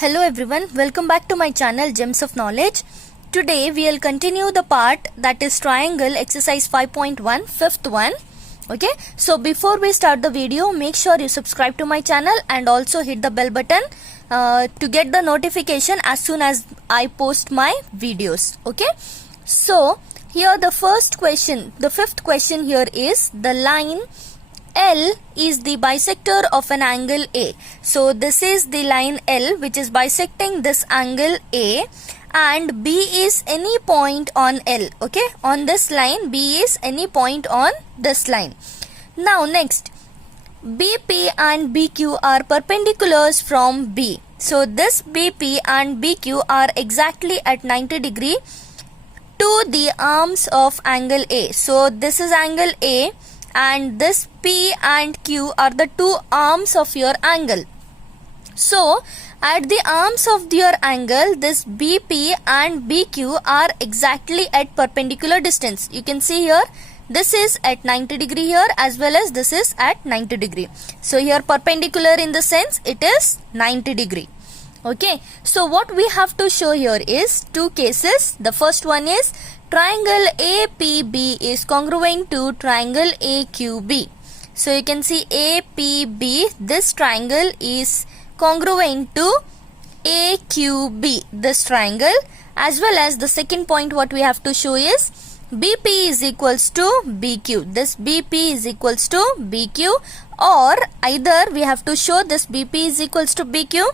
Hello everyone, welcome back to my channel Gems of Knowledge. Today we will continue the part that is triangle exercise 5.1, fifth one. Okay, so before we start the video, make sure you subscribe to my channel and also hit the bell button to get the notification as soon as I post my videos. Okay, so here the first question, the fifth question here is the line L is the bisector of an angle A. So this is the line L which is bisecting this angle A, and B is any point on L. Okay, on this line B is any point on this line. Now next, BP and BQ are perpendiculars from B. So this BP and BQ are exactly at 90 degree to the arms of angle A. So this is angle A and this P and Q are the two arms of your angle. So at the arms of your angle, this BP and BQ are exactly at perpendicular distance. You can see here this is at 90 degree here as well as this is at 90 degree. So here perpendicular in the sense it is 90 degree. Okay, so what we have to show here is two cases. The first one is triangle APB is congruent to triangle AQB. So you can see APB, this triangle is congruent to AQB, this triangle, as well as the second point what we have to show is BP is equals to BQ. This BP is equals to BQ, or either we have to show this BP is equals to BQ,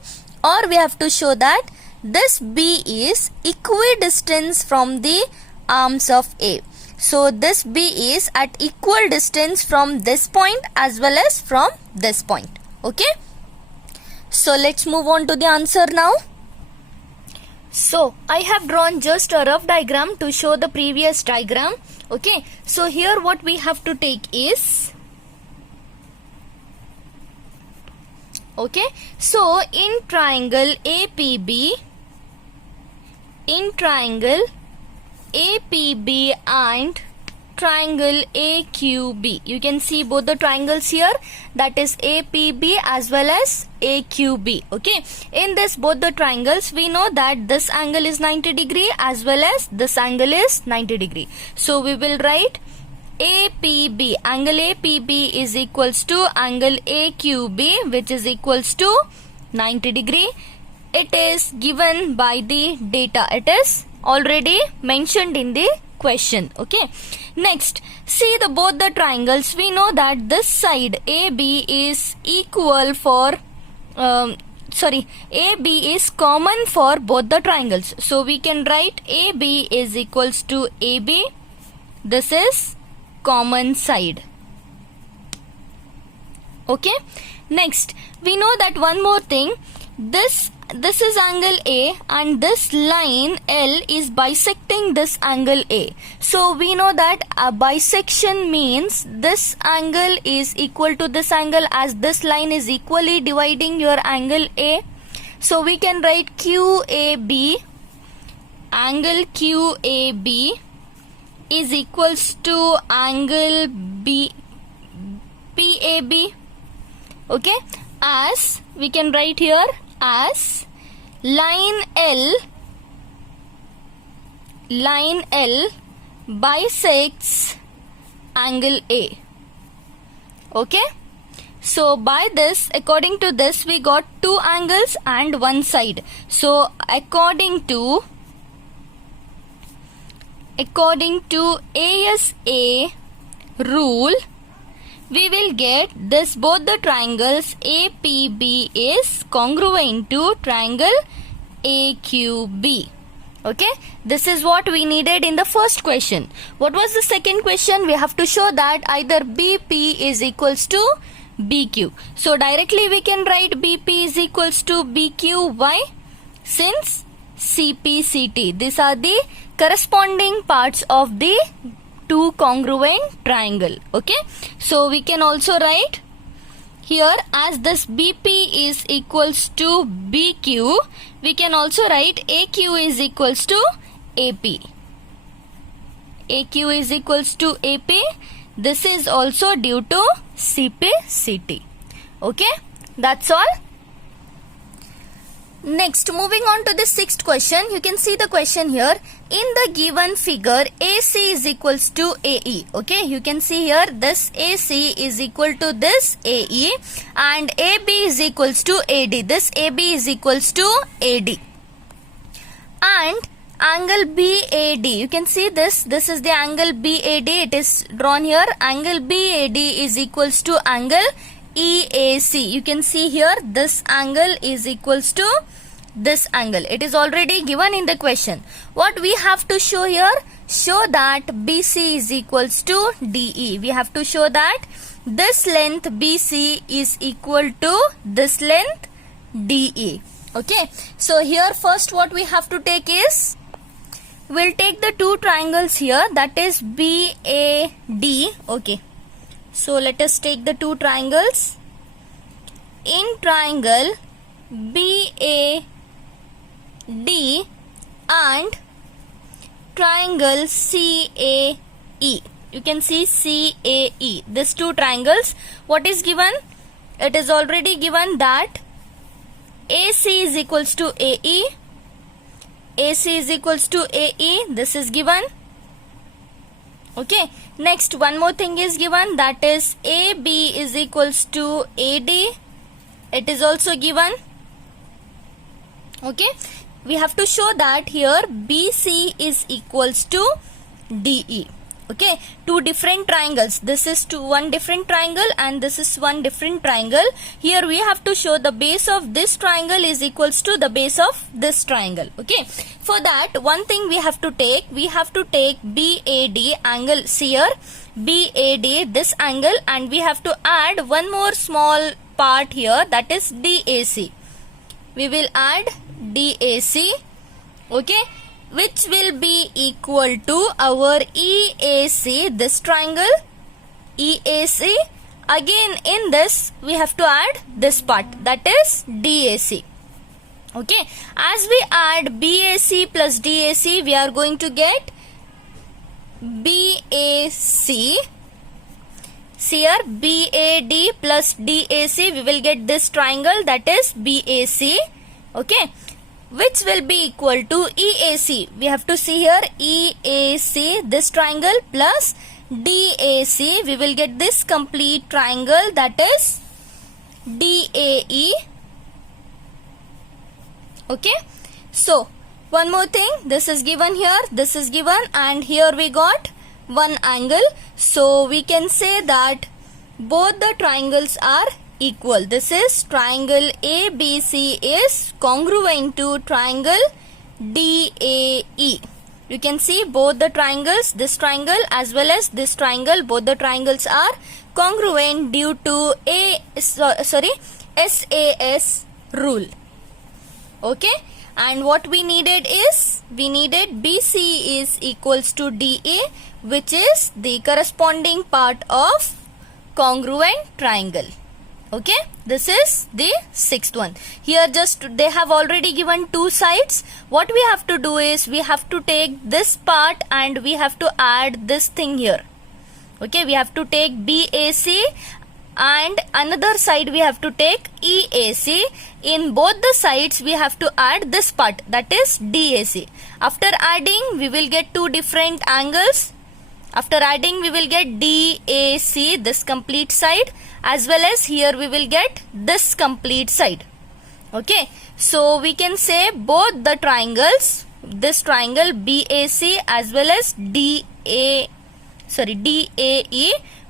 or we have to show that this B is equidistant from the arms of A. So this B is at equal distance from this point as well as from this point. Okay, so let's move on to the answer now. So I have drawn just a rough diagram to show the previous diagram. Okay, so here what we have to take is, okay, so in triangle APB, and triangle AQB, you can see both the triangles here, that is APB as well as AQB. Okay, in this both the triangles we know that this angle is 90 degree as well as this angle is 90 degree. So we will write APB, angle APB is equals to angle AQB, which is equals to 90 degree. It is given by the data. It is already mentioned in the question. Okay, next, see the both the triangles. We know that this side AB is equal for AB is common for both the triangles. So we can write AB is equals to AB. This is common side. Okay, next we know that one more thing, this is angle A and this line L is bisecting this angle A. So we know that a bisection means this angle is equal to this angle, as this line is equally dividing your angle A. So we can write QAB, angle QAB is equals to angle PAB. Okay, as we can write here as line L bisects angle A. Okay, so by this, according to this, we got two angles and one side. So according to ASA rule, we will get this both the triangles APB is congruent to triangle AQB. Okay, this is what we needed in the first question. What was the second question? We have to show that either BP is equals to BQ. So directly we can write BP is equals to BQ. Why? Since CPCT, these are the corresponding parts of the two congruent triangle. Okay, so we can also write here as this BP is equals to BQ, we can also write AQ is equals to AP. AQ is equals to AP. This is also due to CPCT. Okay, that's all. Next, moving on to the sixth question, you can see the question here. In the given figure, AC is equals to AE. Okay, you can see here this AC is equal to this AE and AB is equals to AD. This AB is equals to AD. And angle BAD, you can see this is the angle BAD. It is drawn here. Angle BAD is equals to angle EAC. You can see here this angle is equals to this angle. It is already given in the question. What we have to show here? Show that BC is equals to DE. We have to show that this length BC is equal to this length DE. Okay. So here first what we have to take is, we'll take the two triangles here, that is BAD. Okay. So let us take the two triangles. In triangle BAD and triangle CAE. You can see CAE. These two triangles, what is given? It is already given that AC is equals to AE. AC is equals to AE. This is given. Okay. Next, one more thing is given, that is AB is equals to AD. It is also given. Okay. We have to show that here BC is equals to DE. Okay. Two different triangles. This is one different triangle and this is one different triangle. Here we have to show the base of this triangle is equals to the base of this triangle. Okay. For that, one thing we have to take BAD angle here, BAD this angle, and we have to add one more small part here, that is DAC. We will add DAC. Okay. Which will be equal to our EAC, this triangle, EAC. Again in this we have to add this part, that is DAC. Okay. As we add BAC plus DAC, we are going to get BAC. Here BAD plus DAC, we will get this triangle, that is BAC. Okay. Which will be equal to EAC. We have to see here EAC, this triangle, plus DAC. We will get this complete triangle, that is DAE. Okay. So, one more thing. This is given here. This is given. And here we got one angle. So, we can say that both the triangles are equal. This is triangle ABC is congruent to triangle DAE. You can see both the triangles, this triangle as well as this triangle, both the triangles are congruent due to SAS rule. Okay. And what we needed is, we needed BC is equals to DA, which is the corresponding part of congruent triangle. Okay, this is the sixth one. Here just they have already given two sides. What we have to do is, we have to take this part and we have to add this thing here. Okay, we have to take BAC and another side we have to take EAC. In both the sides we have to add this part, that is DAC. After adding, we will get two different angles. After adding, we will get DAC, this complete side, as well as here we will get this complete side. Okay. So, we can say both the triangles, this triangle BAC as well as DAE,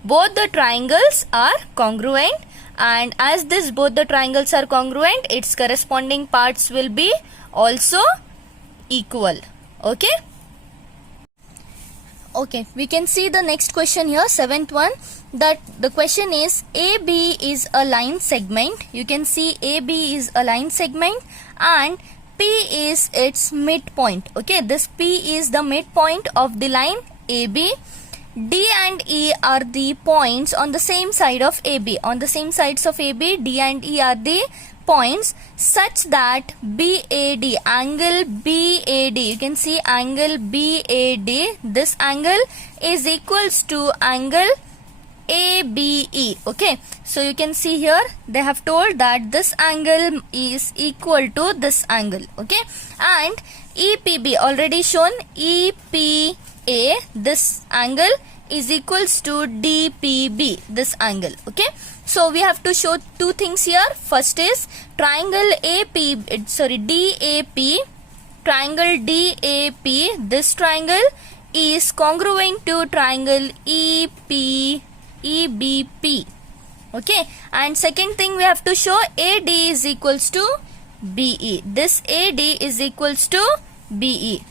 both the triangles are congruent, and as this both the triangles are congruent, its corresponding parts will be also equal. Okay. Okay, we can see the next question here, seventh one. That the question is, AB is a line segment. You can see AB is a line segment and P is its midpoint. Okay, this P is the midpoint of the line AB. D and E are the points on the same side of AB. On the same sides of AB, D and E are the points such that BAD, angle BAD, you can see angle BAD, this angle is equals to angle ABE. Okay, so you can see here they have told that this angle is equal to this angle. Okay, and EPB already shown, EPA, this angle is equals to DPB, this angle. Okay, so we have to show two things here. First is triangle DAP, triangle DAP, this triangle is congruent to triangle EBP. Okay, and second thing we have to show AD is equals to BE, this AD is equals to BE.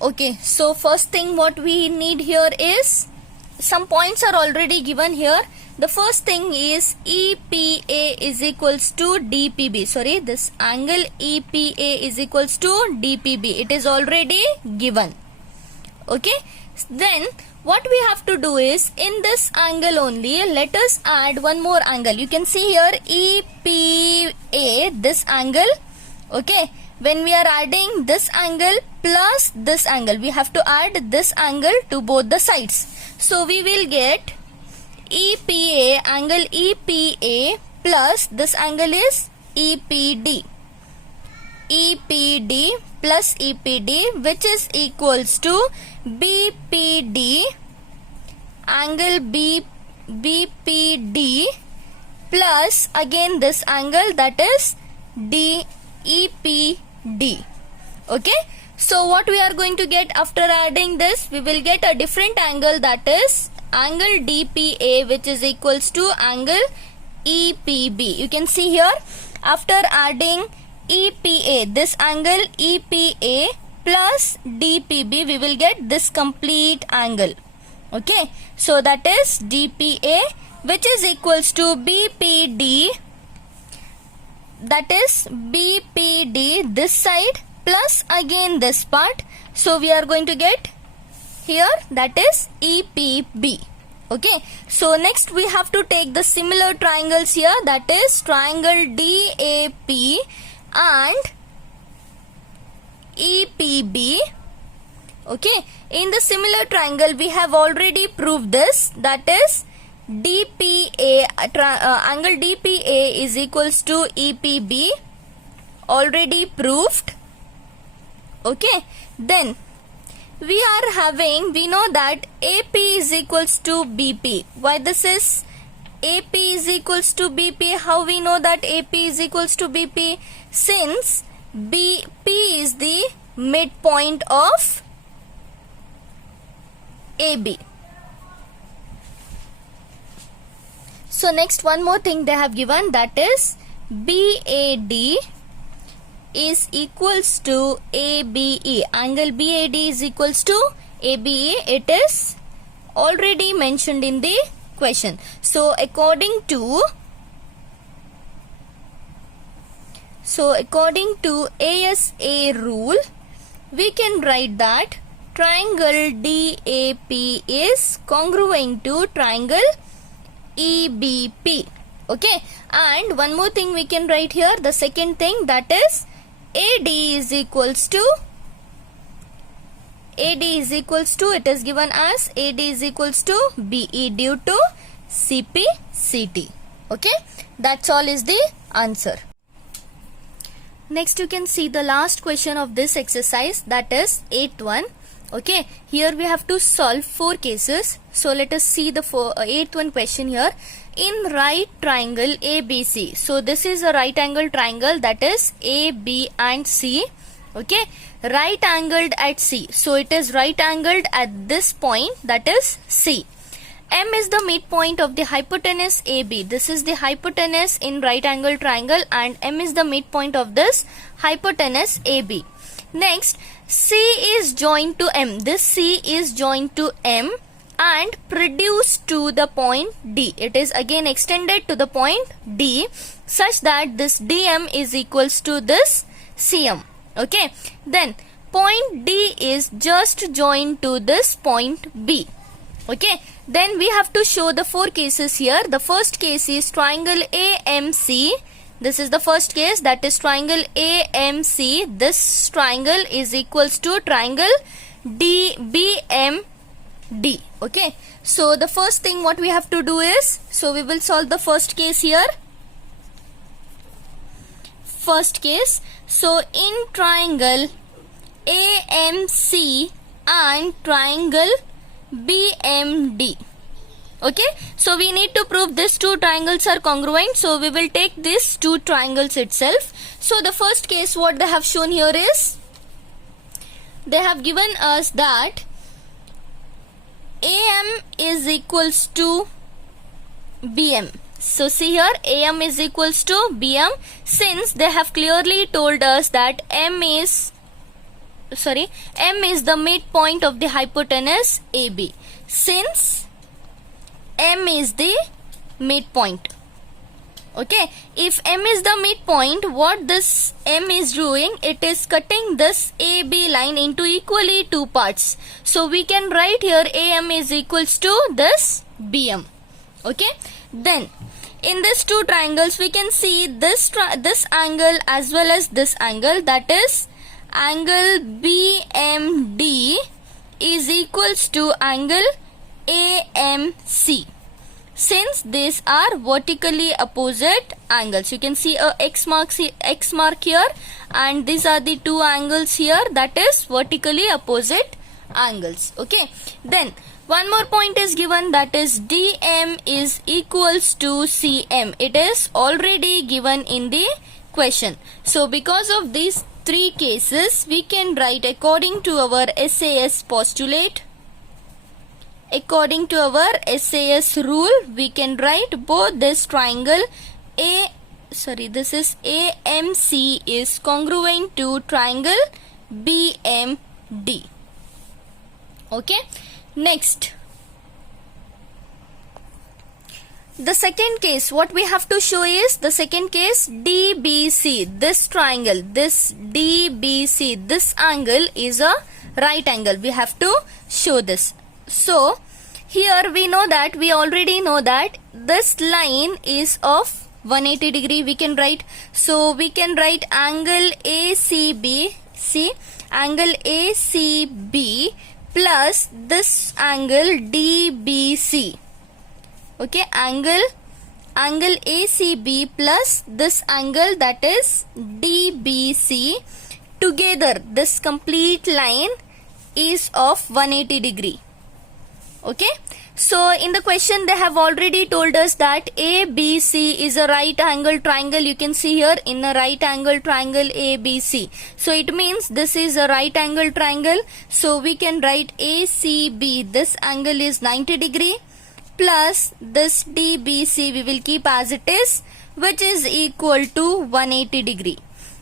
Okay, so first thing what we need here is, some points are already given here. The first thing is EPA is equals to DPB. Sorry, this angle EPA is equals to DPB. It is already given. Okay, then what we have to do is, in this angle only, let us add one more angle. You can see here EPA, this angle. Okay, when we are adding this angle plus this angle, we have to add this angle to both the sides. So we will get EPA, angle EPA plus this angle is EPD. EPD plus EPD, which is equals to BPD, angle BPD plus again this angle, that is EPD. Okay, so what we are going to get after adding this, we will get a different angle, that is angle DPA, which is equals to angle EPB. You can see here, after adding EPA, this angle EPA plus DPB, we will get this complete angle. Okay, so that is DPA, which is equals to BPD, that is BPD this side plus again this part. So we are going to get here, that is EPB. Okay, so next we have to take the similar triangles here, that is triangle DAP and EPB. Okay, in the similar triangle we have already proved this, that is DPA, angle DPA is equals to EPB, already proved. Okay, then we know that AP is equals to BP. Why this is AP is equals to BP? How we know that AP is equals to BP? Since BP is the midpoint of AB. So next one more thing they have given, that is BAD is equals to ABE. Angle BAD is equals to ABE. It is already mentioned in the question. So according to ASA rule, we can write that triangle DAP is congruent to triangle EBP. Okay, and one more thing we can write here, the second thing, that is AD is equals to, it is given as AD is equals to BE due to CP/CT. Okay, that's all is the answer. Next you can see the last question of this exercise, that is 8th one. Okay, here we have to solve 4 cases. So let us see the 8th one question here. In right triangle ABC, so this is a right angle triangle, that is A, B and C. Okay, right angled at C, so it is right angled at this point, that is C. M is the midpoint of the hypotenuse AB. This is the hypotenuse in right angle triangle and M is the midpoint of this hypotenuse AB. Next, C is joined to M. This C is joined to M and produced to the point D. It is again extended to the point D such that this DM is equals to this CM. Okay, then point D is just joined to this point B. Okay, then we have to show the 4 cases here. The first case is triangle AMC. This is the first case, that is triangle AMC. This triangle is equals to triangle DBM D. Okay, so the first thing what we have to do is, so we will solve the first case here. First case, so in triangle AMC and triangle BMD. Okay, so we need to prove these two triangles are congruent, so we will take these two triangles itself. So the first case what they have shown here is, they have given us that AM is equals to BM. So see here, AM is equals to BM, since they have clearly told us that M is the midpoint of the hypotenuse AB. Since M is the midpoint, okay, if M is the midpoint, what this M is doing, it is cutting this AB line into equally two parts. So we can write here AM is equals to this BM. Okay, then in these two triangles we can see this angle as well as this angle, that is angle BMD is equals to angle AMC. Since these are vertically opposite angles, you can see a X mark here, and these are the two angles here, that is vertically opposite angles. Okay, then one more point is given, that is DM is equals to CM. It is already given in the question. So because of these three cases, we can write according to our SAS postulate, according to our SAS rule, we can write both this triangle this is AMC is congruent to triangle BMD. Okay, next, the second case what we have to show is, the second case DBC, this triangle, this DBC, this angle is a right angle. We have to show this. So here we know that, we already know that this line is of 180 degree. We can write, so we can write angle ACB, see, angle ACB plus this angle DBC. Okay, angle ACB plus this angle, that is DBC, together this complete line is of 180 degree. Okay, so in the question they have already told us that ABC is a right angle triangle. You can see here, in a right angle triangle ABC. So it means this is a right angle triangle. So we can write ACB, this angle is 90 degree, plus this DBC we will keep as it is, which is equal to 180 degree.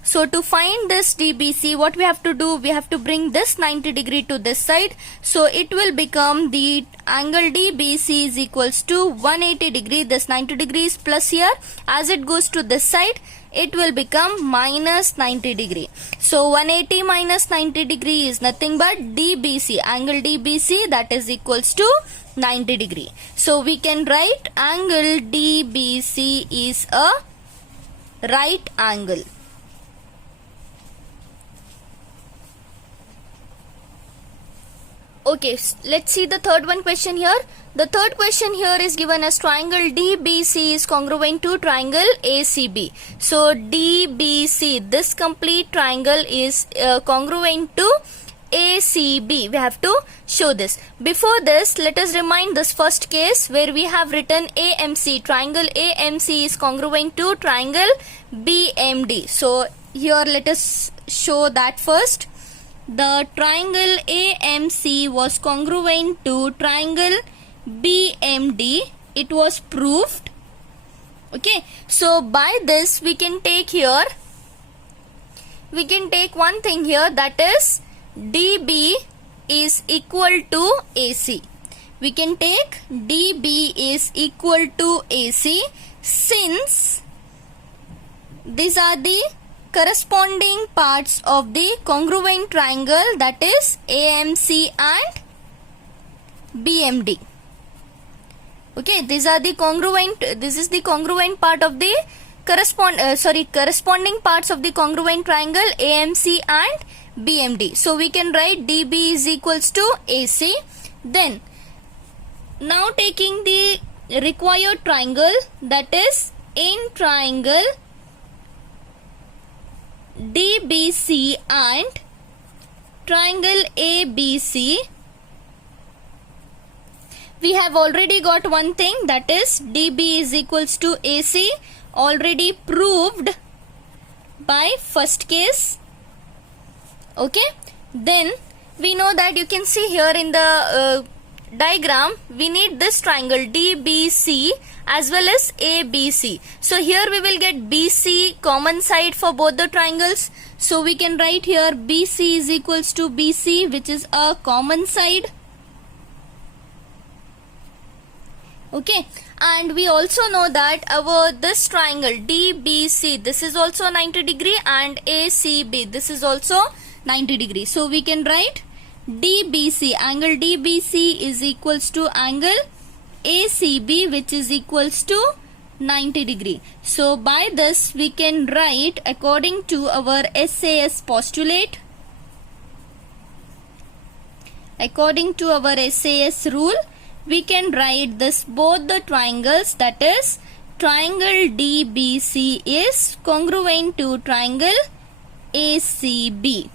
So to find this DBC, what we have to do, we have to bring this 90 degree to this side. So it will become, the angle DBC is equals to 180 degree. This 90 degrees plus here, as it goes to this side, it will become minus 90 degree. So 180 minus 90 degree is nothing but DBC, angle DBC, that is equals to 90 degree. So we can write angle DBC is a right angle. Okay, let's see the third one question here. The third question here is given as triangle DBC is congruent to triangle ACB. So DBC, this complete triangle is congruent to ACB. We have to show this. Before this, let us remind this first case where we have written AMC. Triangle AMC is congruent to triangle BMD. So here let us show that first. The triangle AMC was congruent to triangle BMD. It was proved. Okay, so by this we can take here, we can take one thing here, that is DB is equal to AC. We can take DB is equal to AC, since these are the corresponding parts of the congruent triangle, that is AMC and BMD. Okay, these are the congruent, this is the congruent part of the corresponding parts of the congruent triangle AMC and BMD. So we can write DB is equals to AC. Then now taking the required triangle, that is in triangle DBC and triangle ABC, we have already got one thing, that is DB is equals to AC, already proved by first case. Okay, then we know that you can see here in the diagram, we need this triangle DBC as well as ABC. So here we will get BC common side for both the triangles. So we can write here BC is equals to BC, which is a common side. Okay, and we also know that our this triangle DBC, this is also 90 degree, and ACB, this is also 90 degree. So we can write DBC, angle DBC is equals to angle ACB, which is equals to 90 degree. So by this we can write, according to our SAS postulate, according to our SAS rule, we can write this both the triangles, that is triangle DBC is congruent to triangle ACB.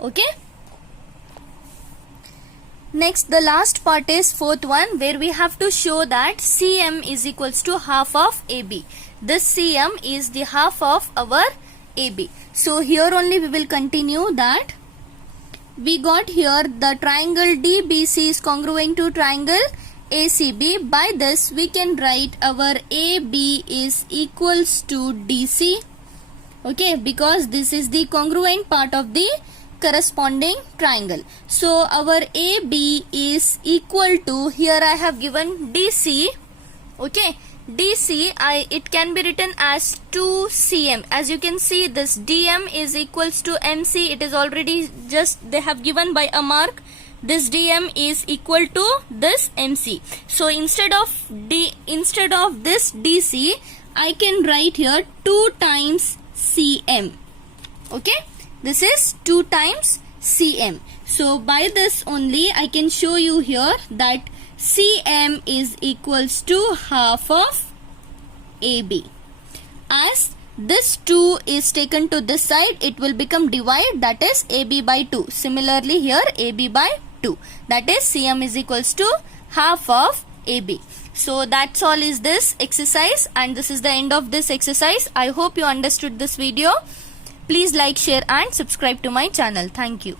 Okay. Next, the last part is fourth one, where we have to show that CM is equals to half of AB. This CM is the half of our AB. So here only we will continue that. We got here the triangle DBC is congruent to triangle ACB. By this we can write our AB is equals to DC. Okay, because this is the congruent part of the corresponding triangle. So our AB is equal to, here I have given DC. Okay, DC, it can be written as 2cm. As you can see, this DM is equals to MC. It is already just they have given by a mark. This DM is equal to this MC. So instead of this DC, I can write here 2 times CM. Okay, this is 2 times CM. So by this only I can show you here that CM is equals to half of AB. As this 2 is taken to this side, it will become divide, that is AB by 2. Similarly here AB by 2, that is CM is equals to half of AB. So that's all is this exercise, and this is the end of this exercise. I hope you understood this video. Please like, share and subscribe to my channel. Thank you.